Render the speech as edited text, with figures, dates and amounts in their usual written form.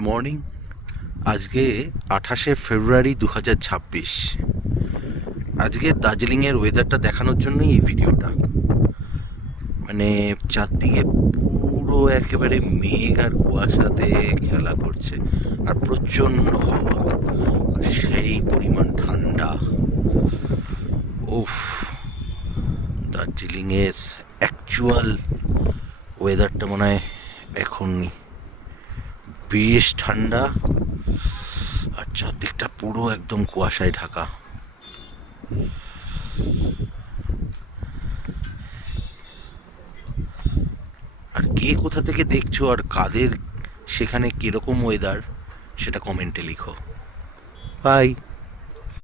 Morning. আজকে 28শে ফেব্রুয়ারি 2026। আজকে দার্জিলিংয়ের ওয়েদারটা দেখানোর জন্যই এই ভিডিওটা। মানে চারদিকে পুরো একেবারে মেঘ আর কুয়াশাতে খেলা করছে, আর প্রচণ্ড হাওয়া, আর সেই পরিমাণ ঠান্ডা। উফ, দার্জিলিংয়ের অ্যাকচুয়াল ওয়েদারটা মনে হয় এখনই। বেশ ঠান্ডা, আর চারদিকটা পুরো একদম কুয়াশায় ঢাকা। আর কে কোথা থেকে দেখছো আর কাদের সেখানে কিরকম ওয়েদার, সেটা কমেন্টে লিখো। বাই।